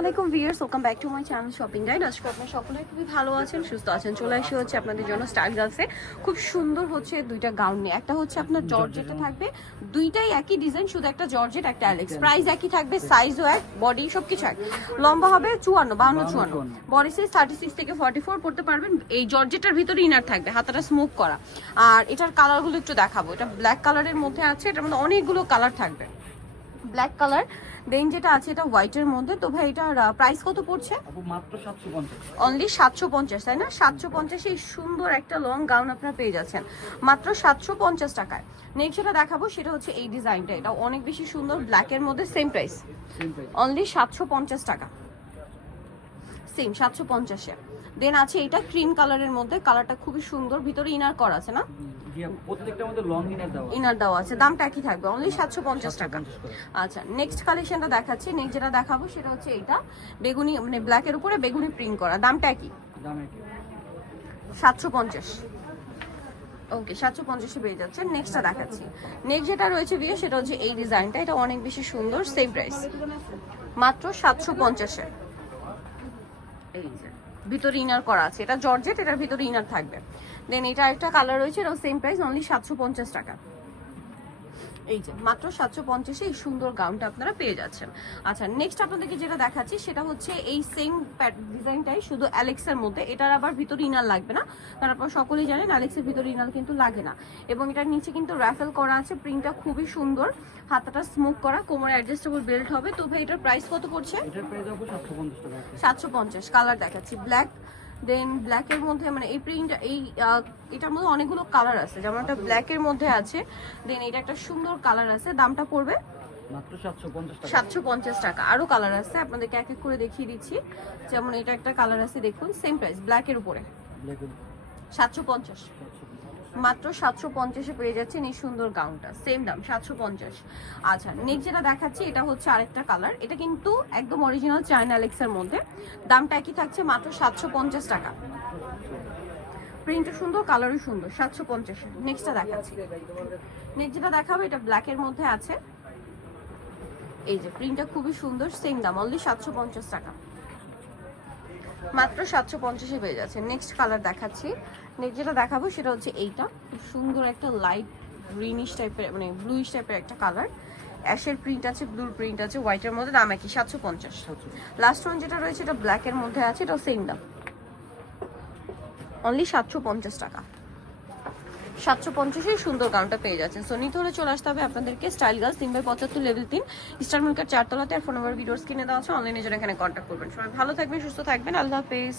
আলাইকুম viewers welcome back to my channel shopping guide আজকে আপনারা সকলে খুবই ভালো আছেন সুস্থ আছেন। চলে আসি হচ্ছে আপনাদের জন্য স্টাইল গার্লসে খুব সুন্দর হচ্ছে দুইটা গাউন নিয়ে। একটা হচ্ছে আপনার জর্জেটে থাকবে। দুইটাই একই ডিজাইন শুধু একটা জর্জেট একটা অ্যালেক্স প্রাইস একই থাকবে সাইজও এক বডি সব কিছু এক। লম্বা হবে চুয়ান্ন বাউন্ন চুয়ান্ন। বডি সাইজ থার্টি সিক্স থেকে ফর্টি ফোর পড়তে পারবেন। এই জর্জেটার ভিতরে ইনার থাকবে হাতাটা স্মোক করা। আর এটার কালারগুলো একটু দেখাবো। এটা ব্ল্যাক কালারের মধ্যে আছে এটার মধ্যে অনেকগুলো কালার থাকবে। ব্ল্যাক কালার দেন যেটা আছে এটা হোয়াইটের মধ্যে। তো ভাই এটার প্রাইস কত পড়ছে? মাত্র অনলি সাতশো পঞ্চাশ তাই না? সাতশো পঞ্চাশে এই সুন্দর একটা লং গাউন আপনারা পেয়ে যাচ্ছেন। মাত্র সাতশো পঞ্চাশ টাকায়। নেক্সট যেটা দেখাবো সেটা হচ্ছে এই ডিজাইনটা এটা অনেক বেশি সুন্দর ব্ল্যাকের মধ্যে সেম প্রাইস অনলি সাতশো পঞ্চাশ টাকা। সেম সাতশো পঞ্চাশে দেন আছে এটা ক্রিম কালারের মধ্যে কালারটা খুবই সুন্দর ভিতরে ইনার করা আছে না? প্রত্যেকটার মধ্যে লং ইনার দেওয়া ইনার দেওয়া আছে দামটা একই থাকবে অনলি সাতশো পঞ্চাশ টাকা। আচ্ছা নেক্সট কালেকশনটা দেখাচ্ছি নেক্সট যেটা দেখাবো সেটা হচ্ছে এইটা বেগুনি মানে ব্ল্যাকের উপরে বেগুনি প্রিন্ট করা দামটা একই? দাম একই। সাতশো পঞ্চাশ। ওকে সাতশো পঞ্চাশে পেয়ে যাচ্ছে নেক্সটটা দেখাচ্ছি। নেক্সট যেটা রয়েছে বিয়ে সেটা হচ্ছে এই ডিজাইনটা এটা অনেক বেশি সুন্দর সেম প্রাইস মাত্র সাতশো পঞ্চাশে এই যে, ভিতরে ইনার করা আছে। এটা জর্জেট, এটার ভিতরে ইনার থাকবে। দেন এটা একটা কালার রয়েছে, এটাও সেম প্রাইস অনলি সাতশো পঞ্চাশ টাকা। এই যে মাত্র সাতশো পঞ্চাশে এই সুন্দর গাউনটা আপনারা পেয়ে যাচ্ছেন। আচ্ছা নেক্সট আপনাদেরকে যেটা দেখাচ্ছি সেটা হচ্ছে এই সেম ডিজাইনটাই শুধু অ্যালেক্সের মধ্যে। এটার আবার ভিতরে ইনার লাগবে না কারণ আপনারা সকলেই জানেন অ্যালেক্সের ভিতরে ইনার কিন্তু লাগে না। এবং এটার নিচে কিন্তু র্যাফেল করা আছে প্রিন্টটা খুবই সুন্দর। হাতাটা স্মোক করা কোমরে অ্যাডজাস্টেবল বেল্ট হবে। তো ভাই এটার প্রাইস কত পড়ছে। সাতশো পঞ্চাশ কালার দেখাচ্ছি ব্ল্যাক দেন ব্ল্যাকের মধ্যে মানে এই প্রিন্ট এই এটার মধ্যে অনেকগুলো কালার আছে। যেমন একটা ব্ল্যাকের মধ্যে আছে দেন এটা একটা সুন্দর কালার আছে। দামটা পড়বে সাতশো পঞ্চাশ টাকা। সাতশো পঞ্চাশ টাকা। আরও কালার আছে আপনাদেরকে এক এক করে দেখিয়ে দিচ্ছি। যেমন এটা একটা কালার আছে দেখুন সেম প্রাইস ব্ল্যাকের উপরে। সাতশো পঞ্চাশ। মাত্র সাতশো পঞ্চাশে পেয়ে যাচ্ছেন এই সুন্দর গাউনটা। সেম দাম, সাতশো পঞ্চাশ। আচ্ছা নেক্সট যেটা দেখাচ্ছি, এটা হচ্ছে আরেকটা কালার এটা কিন্তু একদম অরিজিনাল চায়না অ্যালেক্সের মধ্যে। দামটা একই থাকছে মাত্র সাতশো পঞ্চাশ টাকা। প্রিন্টও সুন্দর কালারও সুন্দর, সাতশো পঞ্চাশে। নেক্সটটা দেখাচ্ছি। নেক্সট যেটা দেখাবো, এটা ব্ল্যাকের মধ্যে আছে। এই যে প্রিন্টটা খুবই সুন্দর সেম দাম অনলি সাতশো পঞ্চাশ টাকা। মাত্র সাতশো পঞ্চাশে পেয়ে যাচ্ছে। নেক্সট কালার দেখাচ্ছি। নেক্সট যেটা দেখাবো সেটা হচ্ছে এইটা। খুব সুন্দর একটা লাইট গ্রিনিশ টাইপের মানে ব্লুইশ টাইপের একটা কালার অ্যাশের প্রিন্ট আছে ব্লুর প্রিন্ট আছে হোয়াইটের মধ্যে দাম একই, সাতশো পঞ্চাশ। লাস্ট ওয়ান যেটা রয়েছে, এটা ব্ল্যাকের মধ্যে আছে এটা সেম দাম। অনলি সাতশো পঞ্চাশ টাকা। সাতশো পঞ্চাশে সুন্দর গাউনটা পেয়ে যাচ্ছেন। সো নিতে হলে চলে আসতে হবে আপনাদেরকে স্টাইল গার্লস তিন বাই পঁচাত্তর লেভেল তিন। স্টার মার্কেট চারতলাতে আর ফোন নাম্বার ভিডিওস কিনে দেওয়া আছে। অনলাইনে জন্য এখানে কন্ট্যাক্ট করবেন। সবাই ভালো থাকবেন, সুস্থ থাকবেন। আল্লাহ হাফেজ।